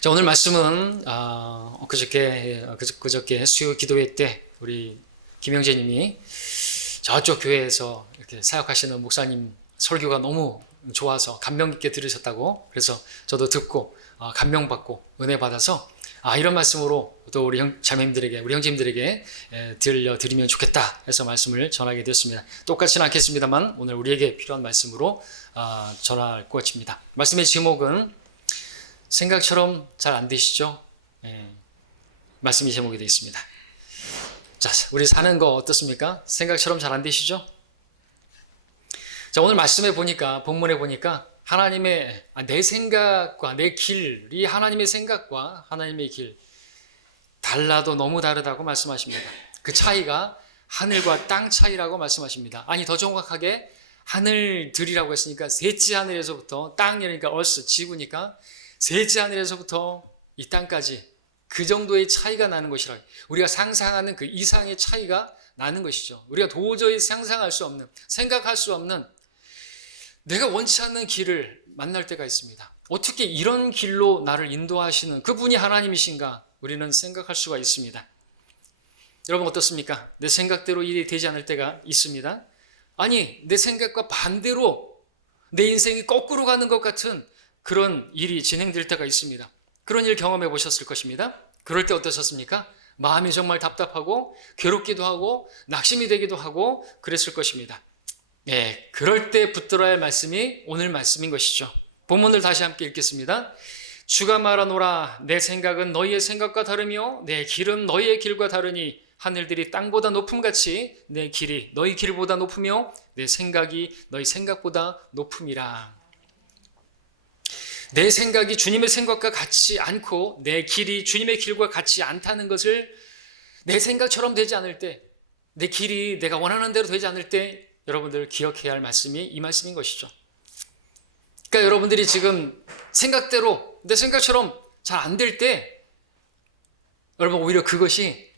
자, 오늘 말씀은 그저께 수요 기도회 때 우리 김영재님이 저쪽 교회에서 이렇게 사역하시는 목사님 설교가 너무 좋아서 감명 깊게 들으셨다고, 그래서 저도 듣고 감명받고 은혜 받아서 이런 말씀으로 또 우리 자매님들에게, 우리 형제님들에게 들려드리면 좋겠다 해서 말씀을 전하게 되었습니다. 똑같지는 않겠습니다만 오늘 우리에게 필요한 말씀으로 전할 것입니다. 말씀의 제목은 생각처럼 잘 안 되시죠? 말씀이 제목이 되어 있습니다. 자, 우리 사는 거 어떻습니까? 생각처럼 잘 안 되시죠? 자, 오늘 말씀에 보니까, 본문에 보니까 하나님의 내 생각과 내 길이 하나님의 생각과 하나님의 길 달라도 너무 다르다고 말씀하십니다. 그 차이가 하늘과 땅 차이라고 말씀하십니다. 아니, 더 정확하게 하늘들이라고 했으니까 셋째 하늘에서부터, 땅이니까 얼스, 지구니까 셋째 하늘에서부터 이 땅까지 그 정도의 차이가 나는 것이라, 우리가 상상하는 그 이상의 차이가 나는 것이죠. 우리가 도저히 상상할 수 없는, 생각할 수 없는, 내가 원치 않는 길을 만날 때가 있습니다. 어떻게 이런 길로 나를 인도하시는 그분이 하나님이신가 우리는 생각할 수가 있습니다. 여러분 어떻습니까? 내 생각대로 일이 되지 않을 때가 있습니다. 아니, 내 생각과 반대로 내 인생이 거꾸로 가는 것 같은 그런 일이 진행될 때가 있습니다. 그런 일 경험해 보셨을 것입니다. 그럴 때 어떠셨습니까? 마음이 정말 답답하고 괴롭기도 하고 낙심이 되기도 하고 그랬을 것입니다. 그럴 때 붙들어야 할 말씀이 오늘 말씀인 것이죠. 본문을 다시 함께 읽겠습니다. 주가 말하노라, 내 생각은 너희의 생각과 다르며 내 길은 너희의 길과 다르니 하늘들이 땅보다 높음같이 내 길이 너희 길보다 높으며 내 생각이 너희 생각보다 높음이라. 내 생각이 주님의 생각과 같지 않고 내 길이 주님의 길과 같지 않다는 것을, 내 생각처럼 되지 않을 때, 내 길이 내가 원하는 대로 되지 않을 때 여러분들 기억해야 할 말씀이 이 말씀인 것이죠. 그러니까 여러분들이 지금 생각대로, 내 생각처럼 잘 안 될 때 여러분 오히려 그것이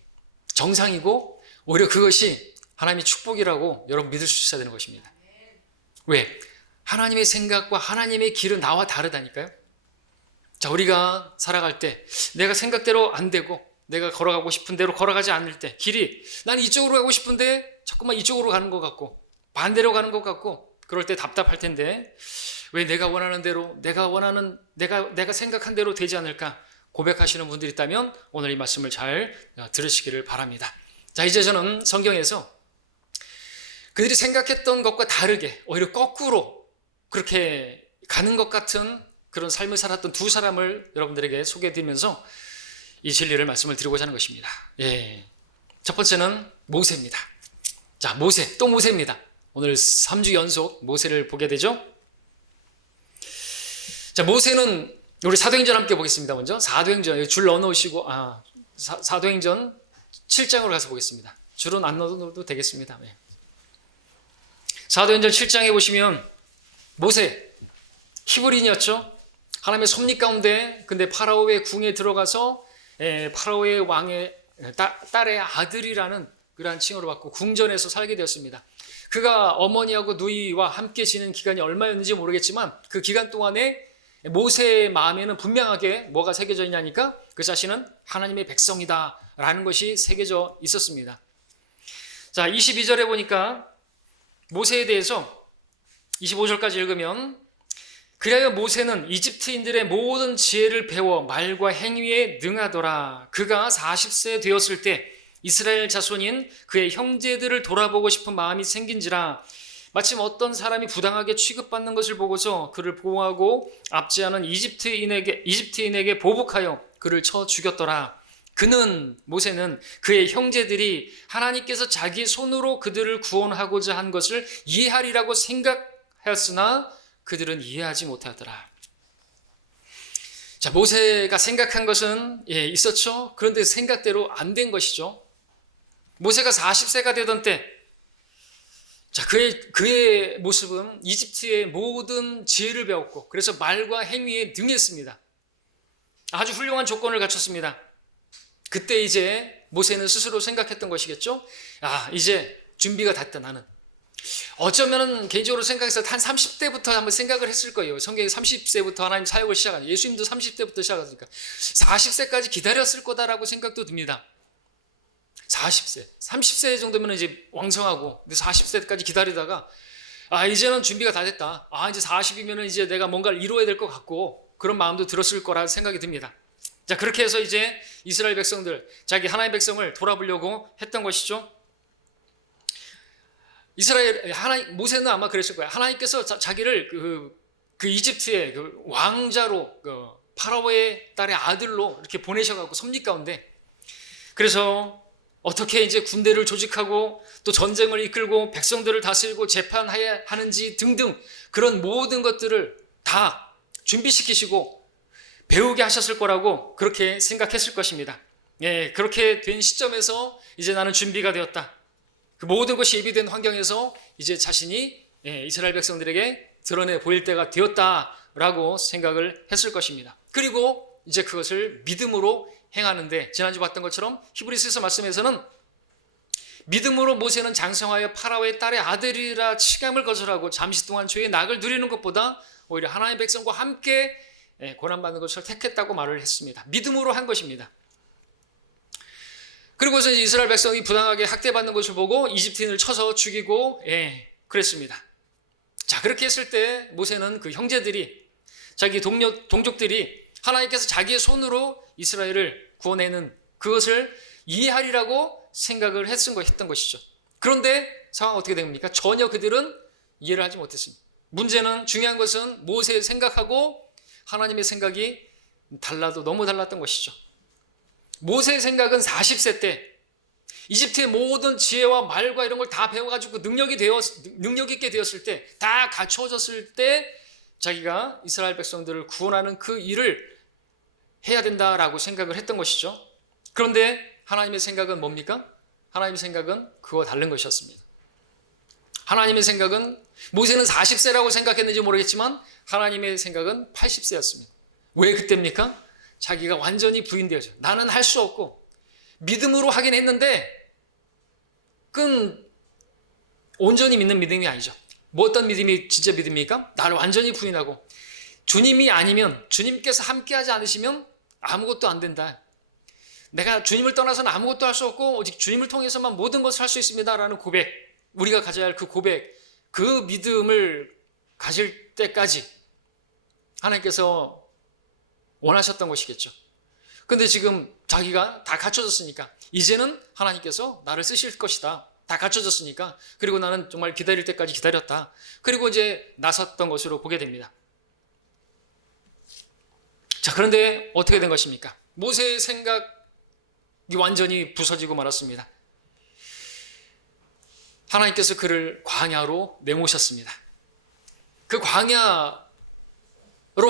정상이고 오히려 그것이 하나님의 축복이라고 여러분 믿을 수 있어야 되는 것입니다. 왜? 하나님의 생각과 하나님의 길은 나와 다르다니까요. 자, 우리가 살아갈 때 내가 생각대로 안 되고 내가 걸어가고 싶은 대로 걸어가지 않을 때, 길이 나는 이쪽으로 가고 싶은데 자꾸만 이쪽으로 가는 것 같고 반대로 가는 것 같고 그럴 때 답답할 텐데, 왜 내가 원하는 대로, 내가 생각한 대로 되지 않을까 고백하시는 분들이 있다면 오늘 이 말씀을 잘 들으시기를 바랍니다. 자, 이제 저는 성경에서 그들이 생각했던 것과 다르게 오히려 거꾸로 그렇게 가는 것 같은 그런 삶을 살았던 두 사람을 여러분들에게 소개해드리면서 이 진리를 말씀을 드리고자 하는 것입니다. 첫 번째는 모세입니다. 자, 모세, 또 모세입니다. 오늘 3주 연속 모세를 보게 되죠. 자, 모세는 우리 사도행전 함께 보겠습니다. 먼저 사도행전 줄 넣어놓으시고 사도행전 7장으로 가서 보겠습니다. 줄은 안 넣어도 되겠습니다. 사도행전 7장에 보시면 모세, 히브리인이었죠. 하나님의 섭리 가운데, 근데 파라오의 궁에 들어가서 파라오의 왕의 딸의 아들이라는 그러한 칭호를 받고 궁전에서 살게 되었습니다. 그가 어머니하고 누이와 함께 지낸 기간이 얼마였는지 모르겠지만 그 기간 동안에 모세의 마음에는 분명하게 뭐가 새겨져 있냐니까 그 자신은 하나님의 백성이다 라는 것이 새겨져 있었습니다. 자, 22절에 보니까 모세에 대해서 25절까지 읽으면, 그리하여 모세는 이집트인들의 모든 지혜를 배워 말과 행위에 능하더라. 그가 40세 되었을 때 이스라엘 자손인 그의 형제들을 돌아보고 싶은 마음이 생긴지라. 마침 어떤 사람이 부당하게 취급받는 것을 보고서 그를 보호하고 압제하는 이집트인에게 보복하여 그를 쳐 죽였더라. 모세는 그의 형제들이 하나님께서 자기 손으로 그들을 구원하고자 한 것을 이해하리라고 생각하였으나 그들은 이해하지 못하더라. 자, 모세가 생각한 것은 있었죠. 그런데 생각대로 안 된 것이죠. 모세가 40세가 되던 때, 자, 그의 모습은 이집트의 모든 지혜를 배웠고 그래서 말과 행위에 능했습니다. 아주 훌륭한 조건을 갖췄습니다. 그때 이제 모세는 스스로 생각했던 것이겠죠. 이제 준비가 됐다 나는. 어쩌면 개인적으로 생각해서 한 30대부터 한번 생각을 했을 거예요. 성경에 30세부터 하나님 사역을 시작하는, 예수님도 30대부터 시작하니까 40세까지 기다렸을 거다라고 생각도 듭니다. 40세, 30세 정도면 이제 왕성하고, 근데 40세까지 기다리다가 이제는 준비가 다 됐다. 이제 40이면 이제 내가 뭔가를 이루어야 될 것 같고, 그런 마음도 들었을 거라 생각이 듭니다. 자, 그렇게 해서 이제 이스라엘 백성들, 자기 하나님의 백성을 돌아보려고 했던 것이죠. 모세는 아마 그랬을 거예요. 하나님께서 자기를 그 이집트의 그 왕자로, 그 파라오의 딸의 아들로 이렇게 보내셔가지고 섭리 가운데, 그래서 어떻게 이제 군대를 조직하고 또 전쟁을 이끌고 백성들을 다스리고 재판해야 하는지 등등 그런 모든 것들을 다 준비시키시고 배우게 하셨을 거라고 그렇게 생각했을 것입니다. 예, 그렇게 된 시점에서 이제 나는 준비가 되었다. 그 모든 것이 예비된 환경에서 이제 자신이 이스라엘 백성들에게 드러내 보일 때가 되었다라고 생각을 했을 것입니다. 그리고 이제 그것을 믿음으로 행하는데, 지난주 봤던 것처럼 히브리서에서 말씀에서는 믿음으로 모세는 장성하여 파라오의 딸의 아들이라 칙함을 거절하고 잠시 동안 죄의 낙을 누리는 것보다 오히려 하나님의 백성과 함께 고난받는 것을 택했다고 말을 했습니다. 믿음으로 한 것입니다. 그리고서 이스라엘 백성이 부당하게 학대받는 것을 보고 이집트인을 쳐서 죽이고 그랬습니다. 자, 그렇게 했을 때 모세는 그 형제들이, 자기 동족들이 하나님께서 자기의 손으로 이스라엘을 구원내는 그것을 이해하리라고 생각을 했던 것이죠. 그런데 상황은 어떻게 됩니까? 전혀 그들은 이해를 하지 못했습니다. 문제는, 중요한 것은 모세의 생각하고 하나님의 생각이 너무 달랐던 것이죠. 모세의 생각은 40세 때 이집트의 모든 지혜와 말과 이런 걸 다 배워가지고 능력 있게 되었을 때, 다 갖추어졌을 때 자기가 이스라엘 백성들을 구원하는 그 일을 해야 된다라고 생각을 했던 것이죠. 그런데 하나님의 생각은 뭡니까? 하나님의 생각은 그와 다른 것이었습니다. 하나님의 생각은, 모세는 40세라고 생각했는지 모르겠지만 하나님의 생각은 80세였습니다. 왜 그때입니까? 자기가 완전히 부인되어져. 나는 할 수 없고, 믿음으로 하긴 했는데 그건 온전히 믿는 믿음이 아니죠. 뭐 어떤 믿음이 진짜 믿음입니까? 나를 완전히 부인하고 주님이 아니면, 주님께서 함께하지 않으시면 아무것도 안 된다. 내가 주님을 떠나서는 아무것도 할 수 없고 오직 주님을 통해서만 모든 것을 할 수 있습니다 라는 고백, 우리가 가져야 할 그 고백, 그 믿음을 가질 때까지 하나님께서 원하셨던 것이겠죠. 근데 지금 자기가 다 갖춰졌으니까 이제는 하나님께서 나를 쓰실 것이다. 다 갖춰졌으니까. 그리고 나는 정말 기다릴 때까지 기다렸다. 그리고 이제 나섰던 것으로 보게 됩니다. 자, 그런데 어떻게 된 것입니까? 모세의 생각이 완전히 부서지고 말았습니다. 하나님께서 그를 광야로 내모셨습니다. 그 광야로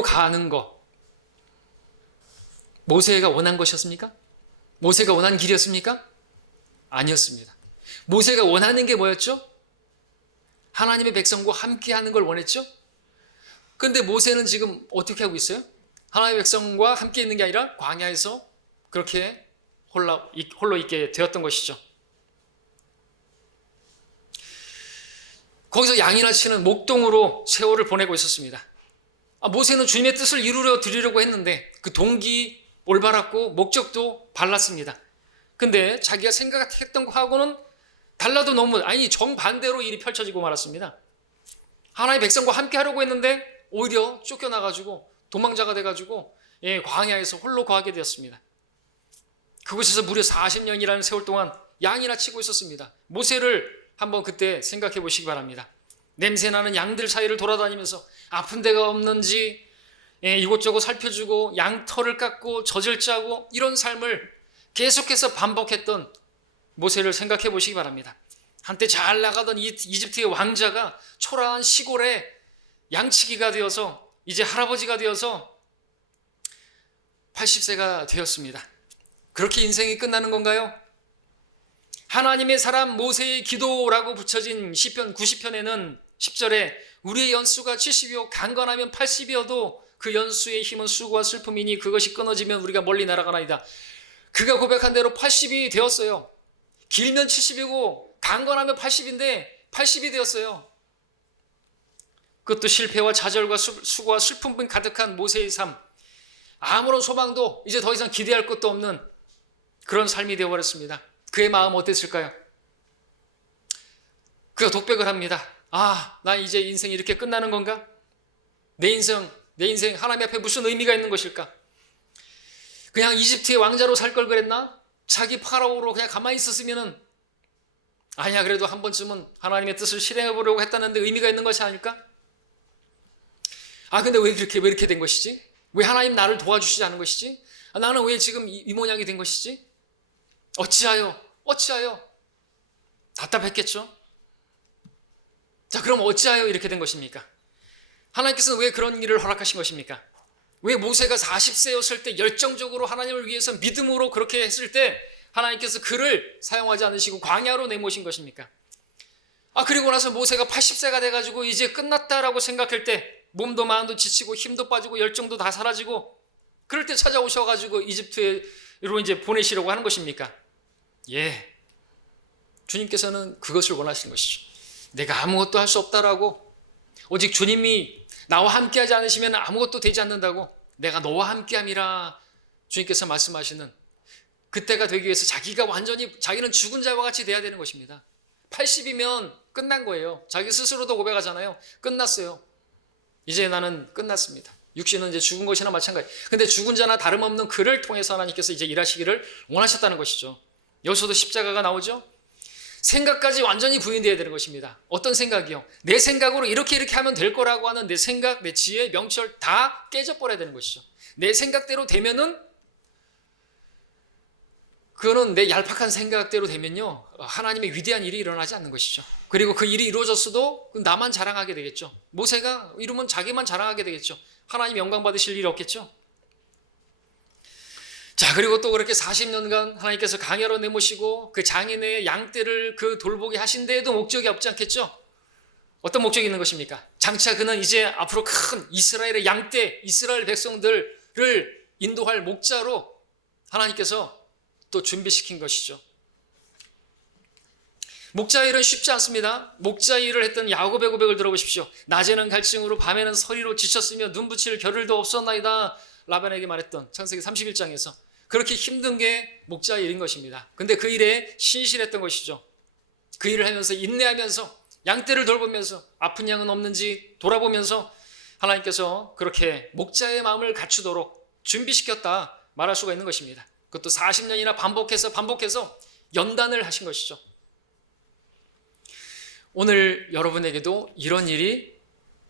가는 거, 모세가 원한 것이었습니까? 모세가 원한 길이었습니까? 아니었습니다. 모세가 원하는 게 뭐였죠? 하나님의 백성과 함께 하는 걸 원했죠? 그런데 모세는 지금 어떻게 하고 있어요? 하나님의 백성과 함께 있는 게 아니라 광야에서 그렇게 홀로 있게 되었던 것이죠. 거기서 양이나 치는 목동으로 세월을 보내고 있었습니다. 모세는 주님의 뜻을 이루려 드리려고 했는데 그 동기 올바랐고 목적도 발랐습니다. 근데 자기가 생각했던 거하고는 달라도 너무, 정반대로 일이 펼쳐지고 말았습니다. 하나님의 백성과 함께 하려고 했는데 오히려 쫓겨나가지고 도망자가 돼가지고 광야에서 홀로 거하게 되었습니다. 그곳에서 무려 40년이라는 세월 동안 양이나 치고 있었습니다. 모세를 한번 그때 생각해 보시기 바랍니다. 냄새나는 양들 사이를 돌아다니면서 아픈 데가 없는지 이곳저곳 살펴주고 양털을 깎고 젖을 짜고 이런 삶을 계속해서 반복했던 모세를 생각해 보시기 바랍니다. 한때 잘 나가던 이집트의 왕자가 초라한 시골에 양치기가 되어서 이제 할아버지가 되어서 80세가 되었습니다. 그렇게 인생이 끝나는 건가요? 하나님의 사람 모세의 기도라고 붙여진 시편 90편에는 10절에 우리의 연수가 70이요 강건하면 80이어도 그 연수의 힘은 수고와 슬픔이니 그것이 끊어지면 우리가 멀리 날아가나이다. 그가 고백한 대로 80이 되었어요. 길면 70이고 강건하면 80인데 80이 되었어요. 그것도 실패와 좌절과 수고와 슬픔뿐 가득한 모세의 삶. 아무런 소망도 이제 더 이상 기대할 것도 없는 그런 삶이 되어버렸습니다. 그의 마음 어땠을까요? 그가 독백을 합니다. 나 이제 인생이 이렇게 끝나는 건가? 내 인생 하나님 앞에 무슨 의미가 있는 것일까? 그냥 이집트의 왕자로 살 걸 그랬나? 자기 파라오로 그냥 가만히 있었으면은 아니야, 그래도 한 번쯤은 하나님의 뜻을 실행해 보려고 했다는데 의미가 있는 것이 아닐까? 근데 왜 이렇게 된 것이지? 왜 하나님 나를 도와주시지 않은 것이지? 나는 왜 지금 이 모양이 된 것이지? 어찌하여? 답답했겠죠? 자, 그럼 어찌하여 이렇게 된 것입니까? 하나님께서는 왜 그런 일을 허락하신 것입니까? 왜 모세가 40세였을 때 열정적으로 하나님을 위해서 믿음으로 그렇게 했을 때 하나님께서 그를 사용하지 않으시고 광야로 내모신 것입니까? 그리고 나서 모세가 80세가 돼가지고 이제 끝났다라고 생각할 때 몸도 마음도 지치고 힘도 빠지고 열정도 다 사라지고 그럴 때 찾아오셔가지고 이집트로 이제 보내시려고 하는 것입니까? 예. 주님께서는 그것을 원하시는 것이죠. 내가 아무것도 할 수 없다라고, 오직 주님이 나와 함께하지 않으시면 아무것도 되지 않는다고, 내가 너와 함께함이라 주님께서 말씀하시는 그때가 되기 위해서 자기는 죽은 자와 같이 돼야 되는 것입니다. 80이면 끝난 거예요. 자기 스스로도 고백하잖아요. 끝났어요. 이제 나는 끝났습니다. 육신은 이제 죽은 것이나 마찬가지. 근데 죽은 자나 다름없는 그를 통해서 하나님께서 이제 일하시기를 원하셨다는 것이죠. 여기서도 십자가가 나오죠. 생각까지 완전히 부인되어야 되는 것입니다. 어떤 생각이요? 내 생각으로 이렇게 하면 될 거라고 하는 내 생각, 내 지혜, 명철 다 깨져버려야 되는 것이죠. 내 생각대로 되면은, 그거는 내 얄팍한 생각대로 되면요, 하나님의 위대한 일이 일어나지 않는 것이죠. 그리고 그 일이 이루어졌어도 나만 자랑하게 되겠죠. 모세가 이루면 자기만 자랑하게 되겠죠. 하나님 영광 받으실 일이 없겠죠. 자, 그리고 또 그렇게 40년간 하나님께서 광야로 내모시고 그 장인의 양떼를 그 돌보게 하신 데에도 목적이 없지 않겠죠? 어떤 목적이 있는 것입니까? 장차 그는 이제 앞으로 큰 이스라엘의 양떼, 이스라엘 백성들을 인도할 목자로 하나님께서 또 준비시킨 것이죠. 목자 일은 쉽지 않습니다. 목자 일을 했던 야곱의 고백을 들어보십시오. 낮에는 갈증으로 밤에는 서리로 지쳤으며 눈 붙일 겨를도 없었나이다. 라반에게 말했던 창세기 31장에서 그렇게 힘든 게 목자 일인 것입니다. 근데 그 일에 신실했던 것이죠. 그 일을 하면서 인내하면서 양떼를 돌보면서 아픈 양은 없는지 돌아보면서 하나님께서 그렇게 목자의 마음을 갖추도록 준비시켰다 말할 수가 있는 것입니다. 그것도 40년이나 반복해서 연단을 하신 것이죠. 오늘 여러분에게도 이런 일이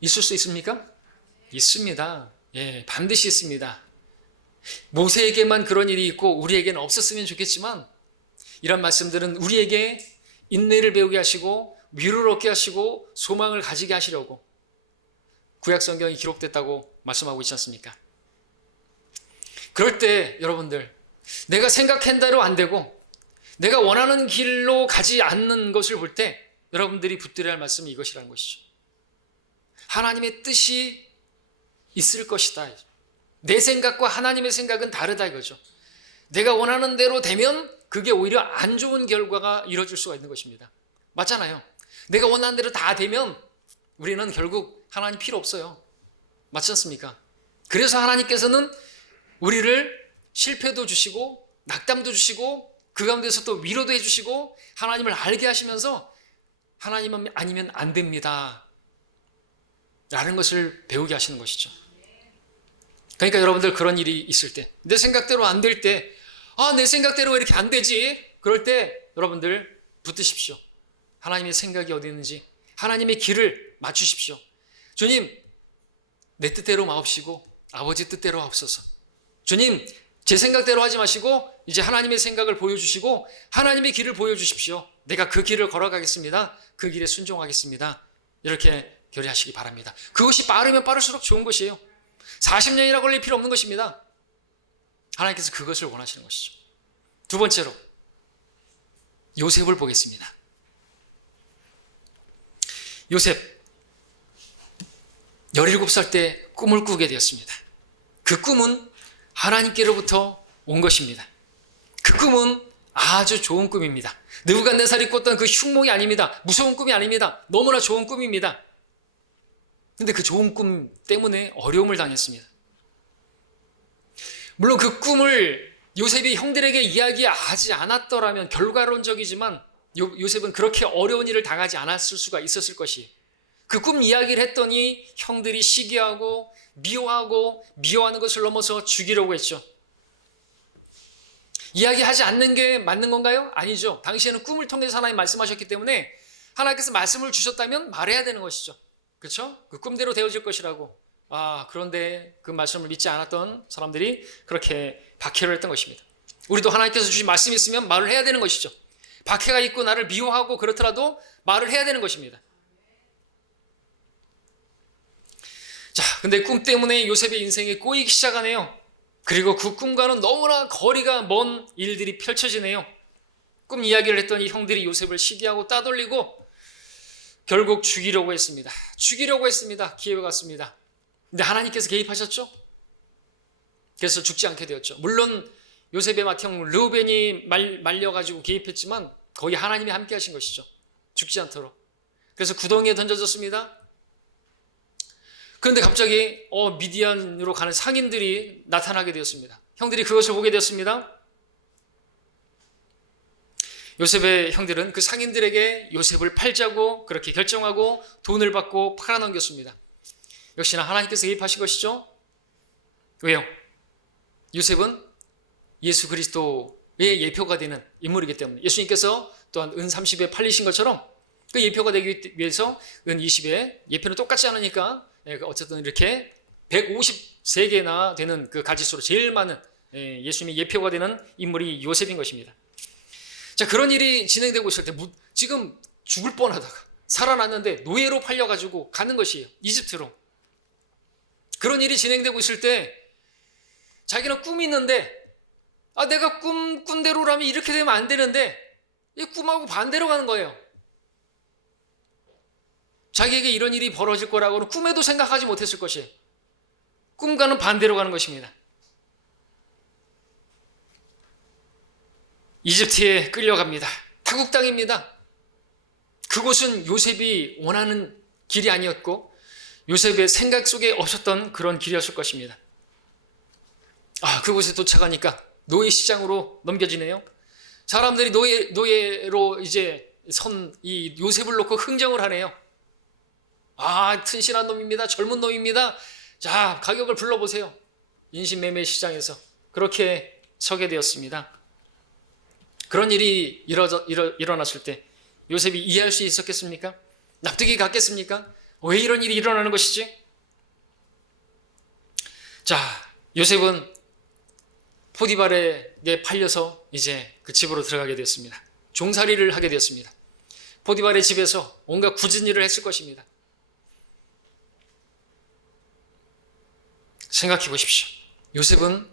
있을 수 있습니까? 있습니다. 예, 반드시 있습니다. 모세에게만 그런 일이 있고 우리에게는 없었으면 좋겠지만, 이런 말씀들은 우리에게 인내를 배우게 하시고 위로를 얻게 하시고 소망을 가지게 하시려고 구약 성경이 기록됐다고 말씀하고 있지 않습니까? 그럴 때 여러분들, 내가 생각한 대로 안 되고 내가 원하는 길로 가지 않는 것을 볼 때 여러분들이 붙들어야 할 말씀이 이것이라는 것이죠. 하나님의 뜻이 있을 것이다. 내 생각과 하나님의 생각은 다르다 이거죠. 내가 원하는 대로 되면 그게 오히려 안 좋은 결과가 이루어질 수가 있는 것입니다. 맞잖아요. 내가 원하는 대로 다 되면 우리는 결국 하나님 필요 없어요. 맞지 않습니까? 그래서 하나님께서는 우리를 실패도 주시고 낙담도 주시고 그 가운데서 또 위로도 해주시고 하나님을 알게 하시면서 하나님 아니면 안 됩니다 라는 것을 배우게 하시는 것이죠. 그러니까 여러분들 그런 일이 있을 때, 내 생각대로 안 될 때, 내 생각대로 왜 이렇게 안 되지? 그럴 때 여러분들 붙드십시오. 하나님의 생각이 어디 있는지 하나님의 길을 맞추십시오. 주님, 내 뜻대로 마옵시고 아버지 뜻대로 하옵소서. 주님, 제 생각대로 하지 마시고 이제 하나님의 생각을 보여주시고 하나님의 길을 보여주십시오. 내가 그 길을 걸어가겠습니다. 그 길에 순종하겠습니다. 이렇게 결의하시기 바랍니다. 그것이 빠르면 빠를수록 좋은 것이에요. 40년이나 걸릴 필요 없는 것입니다. 하나님께서 그것을 원하시는 것이죠. 두 번째로 요셉을 보겠습니다. 요셉 17살 때 꿈을 꾸게 되었습니다. 그 꿈은 하나님께로부터 온 것입니다. 그 꿈은 아주 좋은 꿈입니다. 느부갓네살이 꿨던 그 흉몽이 아닙니다. 무서운 꿈이 아닙니다. 너무나 좋은 꿈입니다. 근데 그 좋은 꿈 때문에 어려움을 당했습니다. 물론 그 꿈을 요셉이 형들에게 이야기하지 않았더라면 결과론적이지만 요셉은 그렇게 어려운 일을 당하지 않았을 수가 있었을 것이에요. 그 꿈 이야기를 했더니 형들이 시기하고 미워하고 미워하는 것을 넘어서 죽이려고 했죠. 이야기하지 않는 게 맞는 건가요? 아니죠. 당시에는 꿈을 통해서 하나님 말씀하셨기 때문에 하나님께서 말씀을 주셨다면 말해야 되는 것이죠. 그렇죠? 그 꿈대로 되어질 것이라고. 그런데 그 말씀을 믿지 않았던 사람들이 그렇게 박해를 했던 것입니다. 우리도 하나님께서 주신 말씀이 있으면 말을 해야 되는 것이죠. 박해가 있고 나를 미워하고 그렇더라도 말을 해야 되는 것입니다. 자, 근데 꿈 때문에 요셉의 인생이 꼬이기 시작하네요. 그리고 그 꿈과는 너무나 거리가 먼 일들이 펼쳐지네요. 꿈 이야기를 했더니 형들이 요셉을 시기하고 따돌리고 결국 죽이려고 했습니다. 기회가 왔습니다. 근데 하나님께서 개입하셨죠. 그래서 죽지 않게 되었죠. 물론 요셉의 맏형 르우벤이 말려가지고 개입했지만 거기 하나님이 함께 하신 것이죠. 죽지 않도록. 그래서 구덩이에 던져졌습니다. 그런데 갑자기 미디안으로 가는 상인들이 나타나게 되었습니다. 형들이 그것을 보게 되었습니다. 요셉의 형들은 그 상인들에게 요셉을 팔자고 그렇게 결정하고 돈을 받고 팔아넘겼습니다. 역시나 하나님께서 개입하신 것이죠. 왜요? 요셉은 예수 그리스도의 예표가 되는 인물이기 때문에 예수님께서 또한 은 30에 팔리신 것처럼 그 예표가 되기 위해서 은 20에 예표는 똑같지 않으니까 어쨌든 이렇게 153개나 되는 그 가지수로 제일 많은 예수님의 예표가 되는 인물이 요셉인 것입니다. 자, 그런 일이 진행되고 있을 때 지금 죽을 뻔하다가 살아났는데 노예로 팔려가지고 가는 것이에요. 이집트로. 그런 일이 진행되고 있을 때 자기는 꿈이 있는데 내가 꿈대로라면 이렇게 되면 안 되는데 이 꿈하고 반대로 가는 거예요. 자기에게 이런 일이 벌어질 거라고는 꿈에도 생각하지 못했을 것이에요. 꿈과는 반대로 가는 것입니다. 이집트에 끌려갑니다. 타국 땅입니다. 그곳은 요셉이 원하는 길이 아니었고 요셉의 생각 속에 없었던 그런 길이었을 것입니다. 그곳에 도착하니까 노예 시장으로 넘겨지네요. 사람들이 노예로 이제 이 요셉을 놓고 흥정을 하네요. 튼실한 놈입니다. 젊은 놈입니다. 자, 가격을 불러보세요. 인신매매 시장에서 그렇게 서게 되었습니다. 그런 일이 일어났을 때 요셉이 이해할 수 있었겠습니까? 납득이 갔겠습니까? 왜 이런 일이 일어나는 것이지? 자, 요셉은 포디발에게 팔려서 이제 그 집으로 들어가게 되었습니다. 종살이를 하게 되었습니다. 포디발의 집에서 온갖 굳은 일을 했을 것입니다. 생각해 보십시오. 요셉은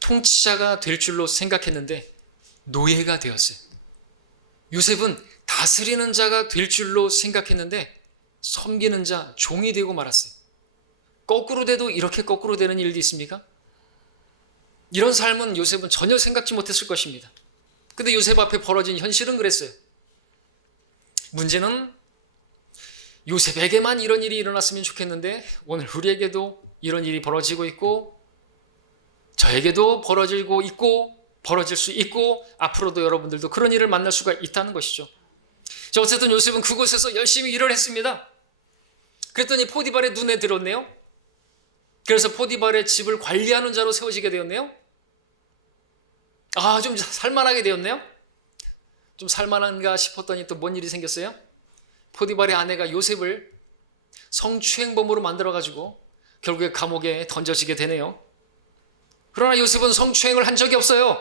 통치자가 될 줄로 생각했는데 노예가 되었어요. 요셉은 다스리는 자가 될 줄로 생각했는데 섬기는 자, 종이 되고 말았어요. 거꾸로 돼도 이렇게 거꾸로 되는 일도 있습니까? 이런 삶은 요셉은 전혀 생각지 못했을 것입니다. 근데 요셉 앞에 벌어진 현실은 그랬어요. 문제는 요셉에게만 이런 일이 일어났으면 좋겠는데 오늘 우리에게도 이런 일이 벌어지고 있고 저에게도 벌어지고 있고 벌어질 수 있고 앞으로도 여러분들도 그런 일을 만날 수가 있다는 것이죠. 자, 어쨌든 요셉은 그곳에서 열심히 일을 했습니다. 그랬더니 포디발의 눈에 들었네요. 그래서 포디발의 집을 관리하는 자로 세워지게 되었네요. 좀 살만하게 되었네요. 좀 살만한가 싶었더니 또 뭔 일이 생겼어요? 포디발의 아내가 요셉을 성추행범으로 만들어가지고 결국에 감옥에 던져지게 되네요. 그러나 요셉은 성추행을 한 적이 없어요.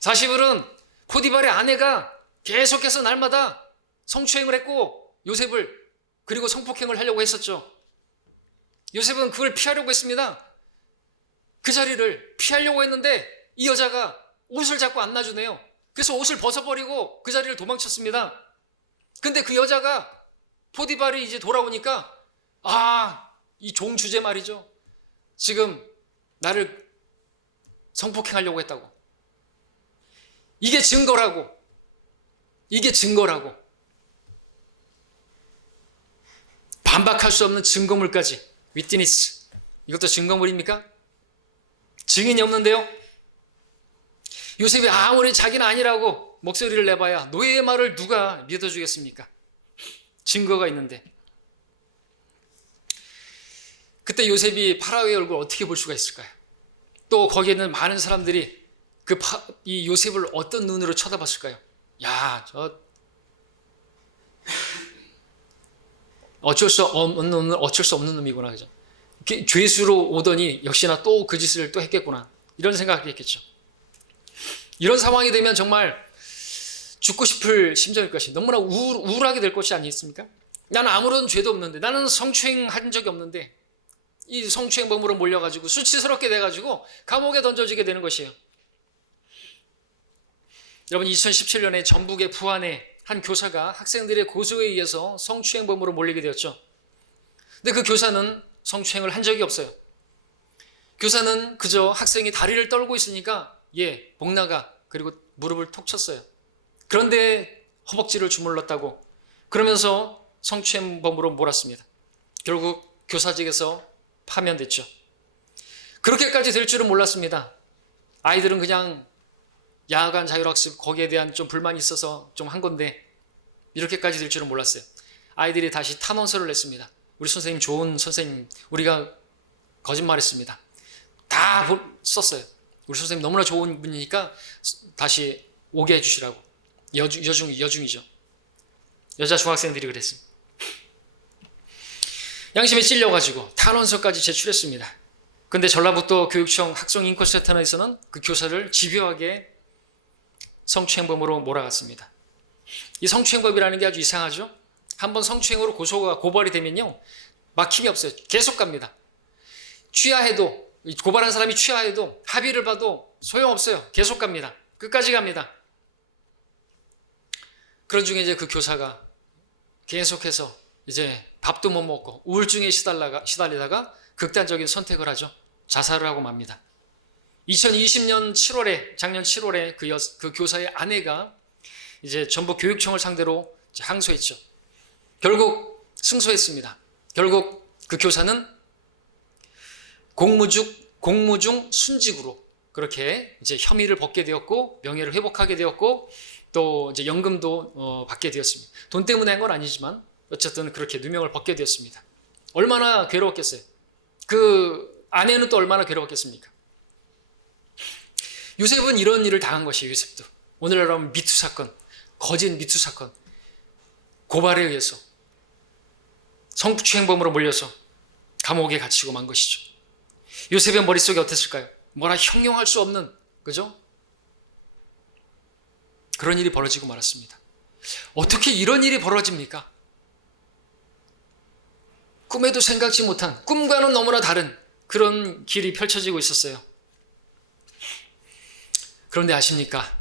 사실은 포디발의 아내가 계속해서 날마다 성추행을 했고 요셉을 그리고 성폭행을 하려고 했었죠. 요셉은 그걸 피하려고 했습니다. 그 자리를 피하려고 했는데 이 여자가 옷을 자꾸 안 놔주네요. 그래서 옷을 벗어버리고 그 자리를 도망쳤습니다. 근데 그 여자가 포디발이 이제 돌아오니까 이 종 주제 말이죠. 지금 나를 성폭행하려고 했다고. 이게 증거라고. 이게 증거라고. 반박할 수 없는 증거물까지. 위트니스. 이것도 증거물입니까? 증인이 없는데요. 요셉이 아무리 자기는 아니라고 목소리를 내봐야 노예의 말을 누가 믿어주겠습니까? 증거가 있는데. 그때 요셉이 파라오의 얼굴을 어떻게 볼 수가 있을까요? 또 거기에 있는 많은 사람들이 이 요셉을 어떤 눈으로 쳐다봤을까요? 야, 저 어쩔 수 없는 놈이구나, 그죠? 죄수로 오더니 역시나 또 그 짓을 또 했겠구나, 이런 생각을 했겠죠. 이런 상황이 되면 정말 죽고 싶을 심정일 것이, 너무나 우울하게 될 것이 아니겠습니까? 나는 아무런 죄도 없는데, 나는 성추행한 적이 없는데 이 성추행범으로 몰려가지고 수치스럽게 돼가지고 감옥에 던져지게 되는 것이에요. 여러분, 2017년에 전북의 부안에 한 교사가 학생들의 고소에 의해서 성추행범으로 몰리게 되었죠. 근데 그 교사는 성추행을 한 적이 없어요. 교사는 그저 학생이 다리를 떨고 있으니까 복나가, 그리고 무릎을 톡 쳤어요. 그런데 허벅지를 주물렀다고 그러면서 성추행범으로 몰았습니다. 결국 교사직에서 파면됐죠. 그렇게까지 될 줄은 몰랐습니다. 아이들은 그냥 야간 자율학습, 거기에 대한 좀 불만이 있어서 좀 한 건데 이렇게까지 될 줄은 몰랐어요. 아이들이 다시 탄원서를 냈습니다. 우리 선생님 좋은 선생님, 우리가 거짓말했습니다. 다 썼어요. 우리 선생님 너무나 좋은 분이니까 다시 오게 해주시라고. 여중이죠. 여자 중학생들이 그랬습니다. 양심에 찔려가지고 탄원서까지 제출했습니다. 근데 전라북도 교육청 학생인권센터에서는 그 교사를 집요하게 성추행범으로 몰아갔습니다. 이 성추행범이라는 게 아주 이상하죠? 한번 성추행으로 고발이 되면요, 막힘이 없어요. 계속 갑니다. 취하해도, 고발한 사람이 취하해도 합의를 봐도 소용없어요. 계속 갑니다. 끝까지 갑니다. 그런 중에 이제 그 교사가 계속해서 이제 밥도 못 먹고 우울증에 시달리다가 극단적인 선택을 하죠. 자살을 하고 맙니다. 2020년 7월에, 작년 7월에 그 교사의 아내가 이제 전북 교육청을 상대로 항소했죠. 결국 승소했습니다. 결국 그 교사는 공무 중 순직으로 그렇게 이제 혐의를 벗게 되었고, 명예를 회복하게 되었고, 또 이제 연금도 받게 되었습니다. 돈 때문에 한 건 아니지만 어쨌든 그렇게 누명을 벗게 되었습니다. 얼마나 괴로웠겠어요. 그 아내는 또 얼마나 괴로웠겠습니까? 요셉은 이런 일을 당한 것이에요. 요셉도 오늘날 하면 미투 사건, 거짓 미투 사건, 고발에 의해서 성추행범으로 몰려서 감옥에 갇히고 만 것이죠. 요셉의 머릿속에 어땠을까요? 뭐라 형용할 수 없는, 그죠? 그런 일이 벌어지고 말았습니다. 어떻게 이런 일이 벌어집니까? 꿈에도 생각지 못한, 꿈과는 너무나 다른 그런 길이 펼쳐지고 있었어요. 그런데 아십니까?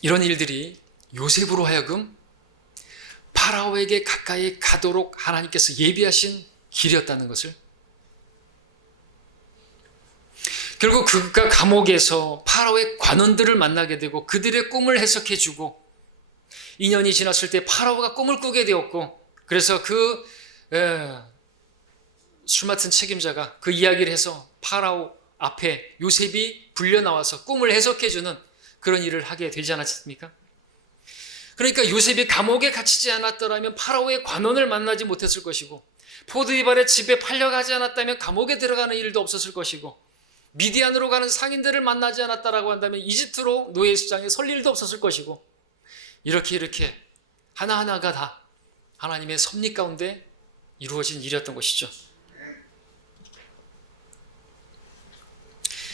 이런 일들이 요셉으로 하여금 파라오에게 가까이 가도록 하나님께서 예비하신 길이었다는 것을, 결국 그가 감옥에서 파라오의 관원들을 만나게 되고 그들의 꿈을 해석해주고 2년이 지났을 때 파라오가 꿈을 꾸게 되었고, 그래서 술 맡은 책임자가 그 이야기를 해서 파라오 앞에 요셉이 불려 나와서 꿈을 해석해주는 그런 일을 하게 되지 않았습니까? 그러니까 요셉이 감옥에 갇히지 않았더라면 파라오의 관원을 만나지 못했을 것이고, 포드이발의 집에 팔려가지 않았다면 감옥에 들어가는 일도 없었을 것이고, 미디안으로 가는 상인들을 만나지 않았다라고 한다면 이집트로 노예 수장에 설 일도 없었을 것이고, 이렇게 하나하나가 다 하나님의 섭리 가운데 이루어진 일이었던 것이죠.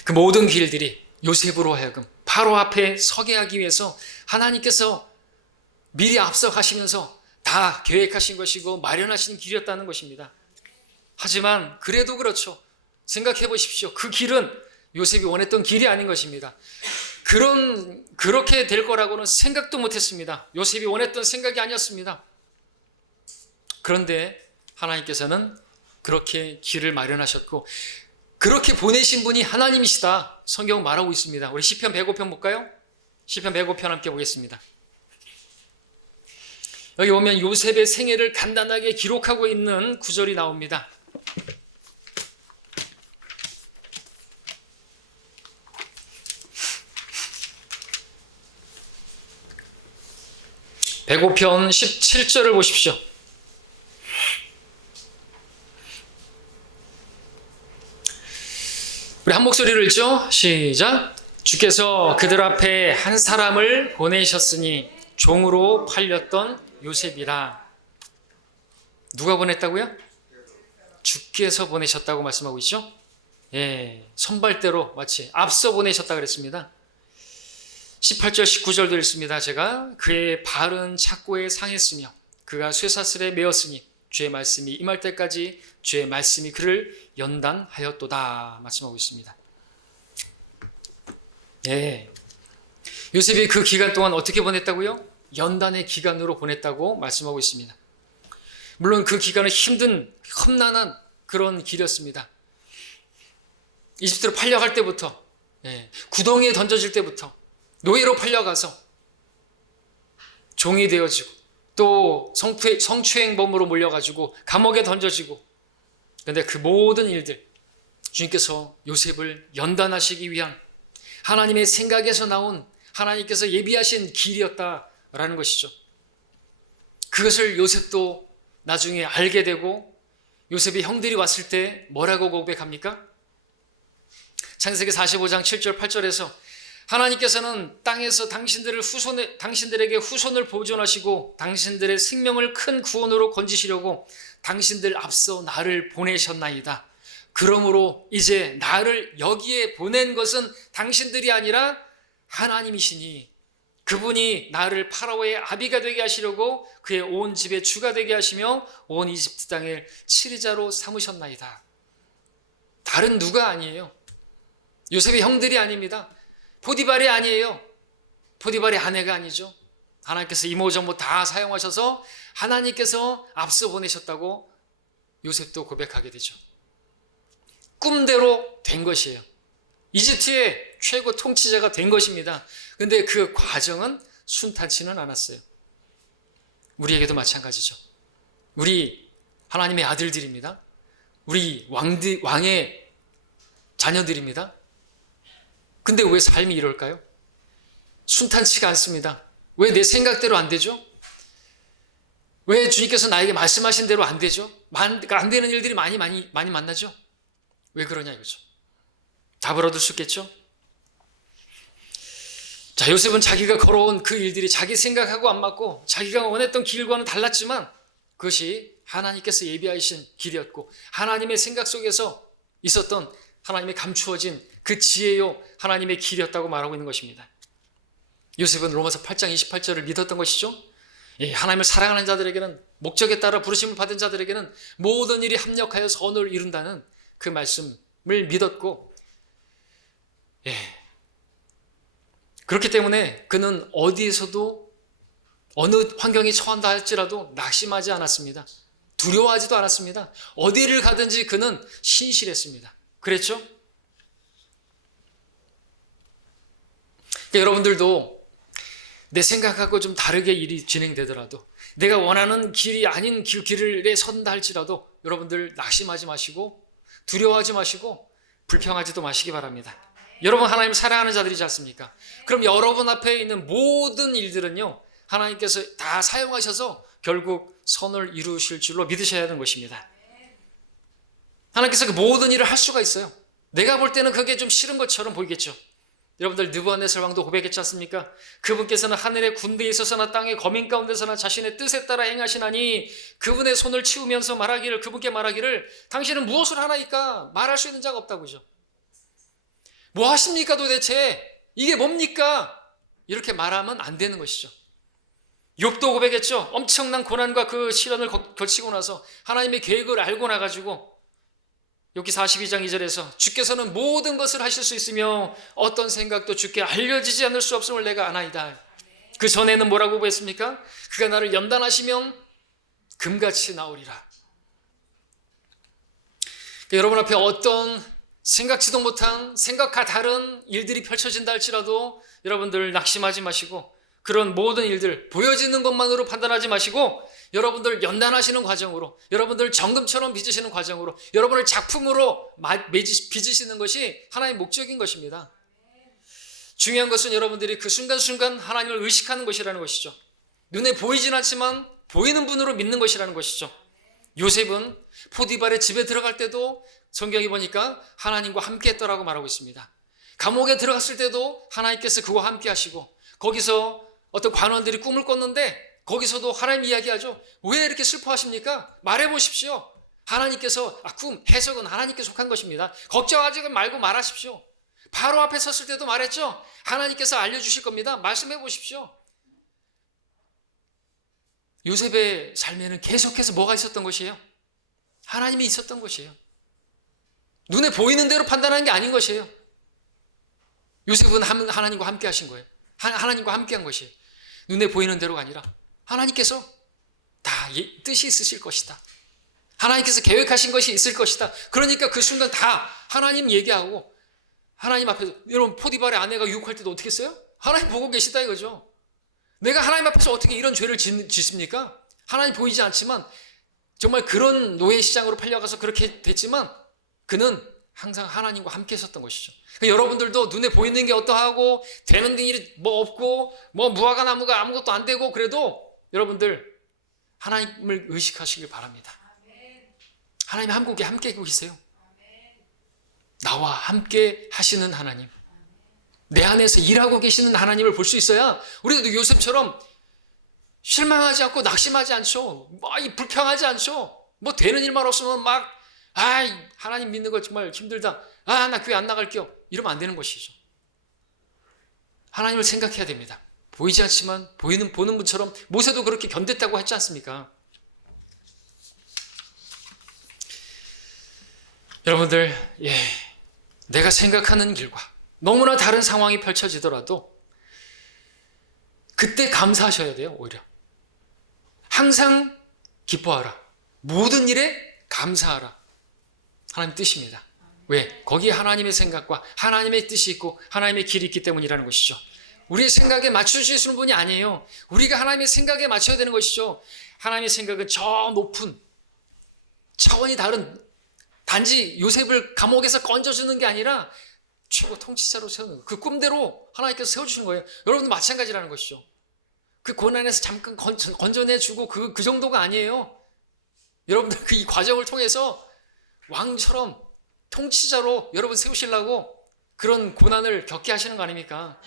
그 모든 길들이 요셉으로 하여금 바로 앞에 서게 하기 위해서 하나님께서 미리 앞서 가시면서 다 계획하신 것이고 마련하신 길이었다는 것입니다. 하지만 그래도 그렇죠. 생각해 보십시오. 그 길은 요셉이 원했던 길이 아닌 것입니다. 그렇게 될 거라고는 생각도 못했습니다. 요셉이 원했던 생각이 아니었습니다. 그런데 하나님께서는 그렇게 길을 마련하셨고, 그렇게 보내신 분이 하나님이시다 성경 말하고 있습니다. 우리 시편 105편 볼까요? 시편 105편 함께 보겠습니다. 여기 보면 요셉의 생애를 간단하게 기록하고 있는 구절이 나옵니다. (105편) 17절을 보십시오. 우리 한 목소리로 읽죠. 시작. 주께서 그들 앞에 한 사람을 보내셨으니 종으로 팔렸던 요셉이라. 누가 보냈다고요? 주께서 보내셨다고 말씀하고 있죠. 예, 선발대로 마치 앞서 보내셨다 그랬습니다. 18절 19절도 읽습니다. 제가 그의 발은 착고에 상했으며 그가 쇠사슬에 매었으니 주의 말씀이 임할 때까지 주의 말씀이 그를 연단하였도다 말씀하고 있습니다. 예, 요셉이 그 기간 동안 어떻게 보냈다고요? 연단의 기간으로 보냈다고 말씀하고 있습니다. 물론 그 기간은 힘든 험난한 그런 길이었습니다. 이집트로 팔려갈 때부터, 구덩이에 던져질 때부터, 노예로 팔려가서 종이 되어지고 또 성추행범으로 몰려가지고 감옥에 던져지고, 그런데 그 모든 일들 주님께서 요셉을 연단하시기 위한 하나님의 생각에서 나온 하나님께서 예비하신 길이었다라는 것이죠. 그것을 요셉도 나중에 알게 되고, 요셉의 형들이 왔을 때 뭐라고 고백합니까? 창세기 45장 7절 8절에서 하나님께서는 땅에서 당신들에게 후손을 보존하시고 당신들의 생명을 큰 구원으로 건지시려고 당신들 앞서 나를 보내셨나이다. 그러므로 이제 나를 여기에 보낸 것은 당신들이 아니라 하나님이시니 그분이 나를 파라오의 아비가 되게 하시려고 그의 온 집의 주가 되게 하시며 온 이집트 땅을 치리자로 삼으셨나이다. 다른 누가 아니에요. 요셉의 형들이 아닙니다. 포디발이 아니에요. 포디발의 아내가 아니죠. 하나님께서 이모저모 다 사용하셔서 하나님께서 앞서 보내셨다고 요셉도 고백하게 되죠. 꿈대로 된 것이에요. 이집트의 최고 통치자가 된 것입니다. 그런데 그 과정은 순탄치는 않았어요. 우리에게도 마찬가지죠. 우리 하나님의 아들들입니다. 우리 왕의 자녀들입니다. 근데 왜 삶이 이럴까요? 순탄치가 않습니다. 왜 내 생각대로 안 되죠? 왜 주님께서 나에게 말씀하신 대로 안 되죠? 안 되는 일들이 많이 만나죠? 왜 그러냐 이거죠. 답을 얻을 수 있겠죠? 자, 요셉은 자기가 걸어온 그 일들이 자기 생각하고 안 맞고 자기가 원했던 길과는 달랐지만 그것이 하나님께서 예비하신 길이었고 하나님의 생각 속에서 있었던 하나님의 감추어진 그 지혜요 하나님의 길이었다고 말하고 있는 것입니다. 요셉은 로마서 8장 28절을 믿었던 것이죠. 하나님을 사랑하는 자들에게는, 목적에 따라 부르심을 받은 자들에게는 모든 일이 합력하여 선을 이룬다는 그 말씀을 믿었고, 그렇기 때문에 그는 어디에서도 어느 환경에 처한다 할지라도 낙심하지 않았습니다. 두려워하지도 않았습니다. 어디를 가든지 그는 신실했습니다. 그랬죠? 그러니까 여러분들도 내 생각하고 좀 다르게 일이 진행되더라도 내가 원하는 길이 아닌 길에 선다 할지라도 여러분들 낙심하지 마시고 두려워하지 마시고 불평하지도 마시기 바랍니다. 여러분 하나님 사랑하는 자들이지 않습니까? 그럼 여러분 앞에 있는 모든 일들은요 하나님께서 다 사용하셔서 결국 선을 이루실 줄로 믿으셔야 하는 것입니다. 하나님께서 그 모든 일을 할 수가 있어요. 내가 볼 때는 그게 좀 싫은 것처럼 보이겠죠. 여러분들 느부갓네살 왕도 고백했지 않습니까? 그분께서는 하늘의 군대에 있어서나 땅의 거민 가운데서나 자신의 뜻에 따라 행하시나니 그분의 손을 치우면서 그분께 말하기를 당신은 무엇을 하나이까? 말할 수 있는 자가 없다고죠. 뭐 하십니까 도대체? 이게 뭡니까? 이렇게 말하면 안 되는 것이죠. 욥도 고백했죠. 엄청난 고난과 그 시련을 거치고 나서 하나님의 계획을 알고 나가지고 욥기 42장 2절에서 주께서는 모든 것을 하실 수 있으며 어떤 생각도 주께 알려지지 않을 수 없음을 내가 아나이다. 그 전에는 뭐라고 고백했습니까? 그가 나를 연단하시면 금같이 나오리라. 그러니까 여러분 앞에 어떤 생각지도 못한 생각과 다른 일들이 펼쳐진다 할지라도 여러분들 낙심하지 마시고 그런 모든 일들 보여지는 것만으로 판단하지 마시고 여러분들 연단하시는 과정으로 여러분들 정금처럼 빚으시는 과정으로 여러분을 작품으로 빚으시는 것이 하나님의 목적인 것입니다. 중요한 것은 여러분들이 그 순간순간 하나님을 의식하는 것이라는 것이죠. 눈에 보이진 않지만 보이는 분으로 믿는 것이라는 것이죠. 요셉은 포디발의 집에 들어갈 때도 성경에 보니까 하나님과 함께 했더라고 말하고 있습니다. 감옥에 들어갔을 때도 하나님께서 그와 함께 하시고 거기서 어떤 관원들이 꿈을 꿨는데 거기서도 하나님 이야기하죠. 왜 이렇게 슬퍼하십니까? 말해보십시오. 하나님께서 꿈 해석은 하나님께 속한 것입니다. 걱정하지 말고 말하십시오. 바로 앞에 섰을 때도 말했죠. 하나님께서 알려주실 겁니다. 말씀해 보십시오. 요셉의 삶에는 계속해서 뭐가 있었던 것이에요? 하나님이 있었던 것이에요. 눈에 보이는 대로 판단하는 게 아닌 것이에요. 요셉은 하나님과 함께 하신 거예요. 하나님과 함께 한 것이에요. 눈에 보이는 대로가 아니라 하나님께서 다 뜻이 있으실 것이다. 하나님께서 계획하신 것이 있을 것이다. 그러니까 그 순간 다 하나님 얘기하고 하나님 앞에서, 여러분 포디발의 아내가 유혹할 때도 어떻게 했어요? 하나님 보고 계시다 이거죠. 내가 하나님 앞에서 어떻게 이런 죄를 짓습니까? 하나님 보이지 않지만 정말 그런 노예 시장으로 팔려가서 그렇게 됐지만 그는 항상 하나님과 함께 있었던 것이죠. 그러니까 여러분들도 눈에 보이는 게 어떠하고 되는 일이 뭐 없고 뭐 무화과 나무가 아무것도 안 되고 그래도 여러분들 하나님을 의식하시길 바랍니다. 하나님 한국에 함께 계세요. 나와 함께 하시는 하나님, 내 안에서 일하고 계시는 하나님을 볼 수 있어야 우리도 요셉처럼 실망하지 않고 낙심하지 않죠. 불평하지 않죠. 뭐 되는 일만 없으면 막 하나님 믿는 거 정말 힘들다. 나 교회 안 나갈게요. 이러면 안 되는 것이죠. 하나님을 생각해야 됩니다. 보이지 않지만 보는 분처럼 모세도 그렇게 견뎠다고 했지 않습니까? 여러분들, 내가 생각하는 길과 너무나 다른 상황이 펼쳐지더라도 그때 감사하셔야 돼요. 오히려 항상 기뻐하라. 모든 일에 감사하라. 하나님 뜻입니다. 왜? 거기에 하나님의 생각과 하나님의 뜻이 있고 하나님의 길이 있기 때문이라는 것이죠. 우리의 생각에 맞춰주시는 분이 아니에요. 우리가 하나님의 생각에 맞춰야 되는 것이죠. 하나님의 생각은 저 높은 차원이 다른, 단지 요셉을 감옥에서 건져주는 게 아니라 최고 통치자로 세우는 거예요. 그 꿈대로 하나님께서 세워주시는 거예요. 여러분도 마찬가지라는 것이죠. 그 고난에서 잠깐 건져내주고 그 정도가 아니에요. 여러분들 그 이 과정을 통해서 왕처럼 통치자로 여러분 세우시려고 그런 고난을 겪게 하시는 거 아닙니까?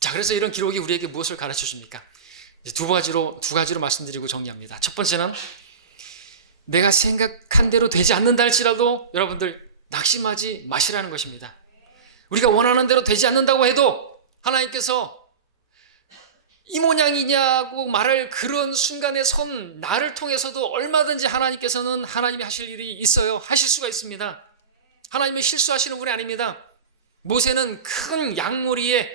자, 그래서 이런 기록이 우리에게 무엇을 가르쳐 줍니까? 이제 두 가지로 말씀드리고 정리합니다. 첫 번째는 내가 생각한 대로 되지 않는다 할지라도 여러분들 낙심하지 마시라는 것입니다. 우리가 원하는 대로 되지 않는다고 해도 하나님께서 이 모양이냐고 말할 그런 순간에 선 나를 통해서도 얼마든지 하나님께서는 하나님이 하실 일이 있어요. 하실 수가 있습니다. 하나님은 실수하시는 분이 아닙니다. 모세는 큰 양무리에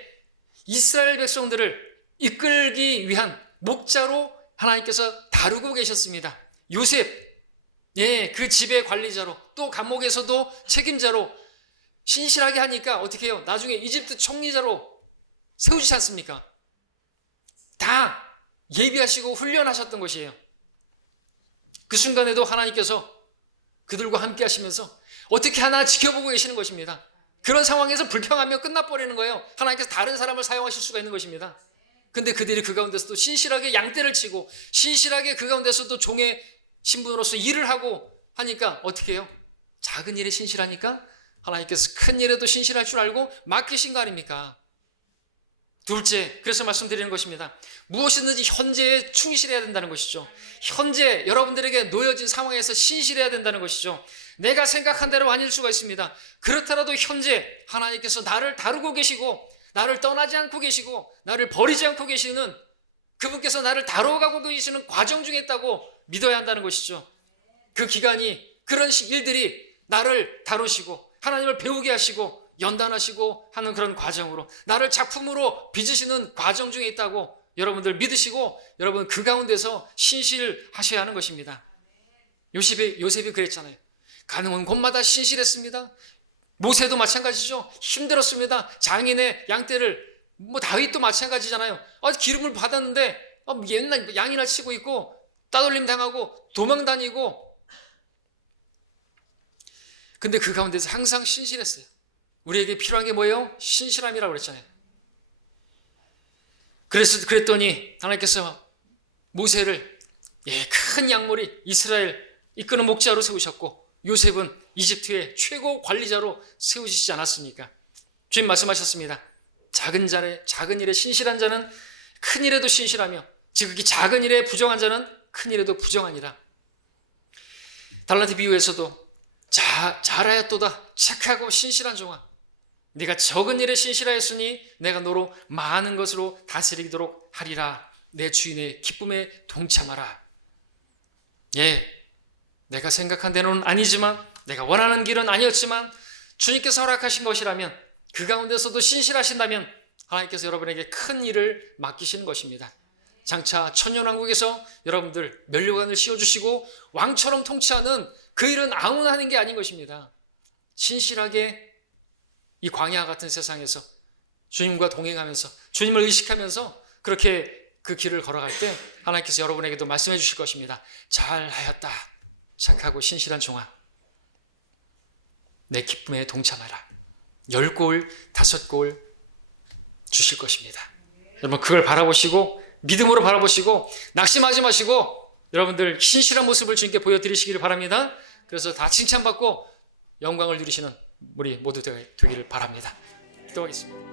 이스라엘 백성들을 이끌기 위한 목자로 하나님께서 다루고 계셨습니다. 요셉, 그 집의 관리자로 또 감옥에서도 책임자로 신실하게 하니까 어떻게 해요? 나중에 이집트 총리자로 세우시지 않습니까? 다 예비하시고 훈련하셨던 것이에요. 그 순간에도 하나님께서 그들과 함께 하시면서 어떻게 하나 지켜보고 계시는 것입니다. 그런 상황에서 불평하며 끝나버리는 거예요. 하나님께서 다른 사람을 사용하실 수가 있는 것입니다. 근데 그들이 그 가운데서도 신실하게 양떼를 치고 신실하게 그 가운데서도 종의 신분으로서 일을 하고 하니까 어떻게 해요? 작은 일에 신실하니까 하나님께서 큰 일에도 신실할 줄 알고 맡기신 거 아닙니까? 둘째, 그래서 말씀드리는 것입니다. 무엇이든지 현재에 충실해야 된다는 것이죠. 현재 여러분들에게 놓여진 상황에서 신실해야 된다는 것이죠. 내가 생각한 대로 아닐 수가 있습니다. 그렇더라도 현재 하나님께서 나를 다루고 계시고 나를 떠나지 않고 계시고 나를 버리지 않고 계시는 그분께서 나를 다뤄가고 계시는 과정 중에 있다고 믿어야 한다는 것이죠. 그 기간이 그런 일들이 나를 다루시고 하나님을 배우게 하시고 연단하시고 하는 그런 과정으로 나를 작품으로 빚으시는 과정 중에 있다고 여러분들 믿으시고 여러분 그 가운데서 신실하셔야 하는 것입니다. 요셉이 그랬잖아요. 가는 곳마다 신실했습니다. 모세도 마찬가지죠. 힘들었습니다. 장인의 양떼를, 다윗도 마찬가지잖아요. 기름을 받았는데 옛날 양이나 치고 있고 따돌림 당하고 도망 다니고, 근데 그 가운데서 항상 신실했어요. 우리에게 필요한 게 뭐예요? 신실함이라고 그랬잖아요. 그랬더니 하나님께서 모세를 큰 양머리 이스라엘 이끄는 목자로 세우셨고, 요셉은 이집트의 최고 관리자로 세우시지 않았습니까? 주님 말씀하셨습니다. 작은 일에 신실한 자는 큰 일에도 신실하며 지극히 작은 일에 부정한 자는 큰 일에도 부정하니라. 달란트 비유에서도 잘하였도다 착하고 신실한 종아, 네가 적은 일에 신실하였으니 내가 너로 많은 것으로 다스리도록 하리라. 내 주인의 기쁨에 동참하라. 내가 생각한 대로는 아니지만, 내가 원하는 길은 아니었지만 주님께서 허락하신 것이라면, 그 가운데서도 신실하신다면 하나님께서 여러분에게 큰 일을 맡기시는 것입니다. 장차 천년왕국에서 여러분들 면류관을 씌워주시고 왕처럼 통치하는 그 일은 아무나 하는 게 아닌 것입니다. 신실하게 이 광야 같은 세상에서 주님과 동행하면서 주님을 의식하면서 그렇게 그 길을 걸어갈 때 하나님께서 여러분에게도 말씀해 주실 것입니다. 잘하였다 착하고 신실한 종아, 내 기쁨에 동참하라. 10골 5골 주실 것입니다. 여러분 그걸 바라보시고 믿음으로 바라보시고 낙심하지 마시고 여러분들 신실한 모습을 주님께 보여드리시기를 바랍니다. 그래서 다 칭찬받고 영광을 누리시는 우리 모두 되기를 바랍니다. 기도하겠습니다.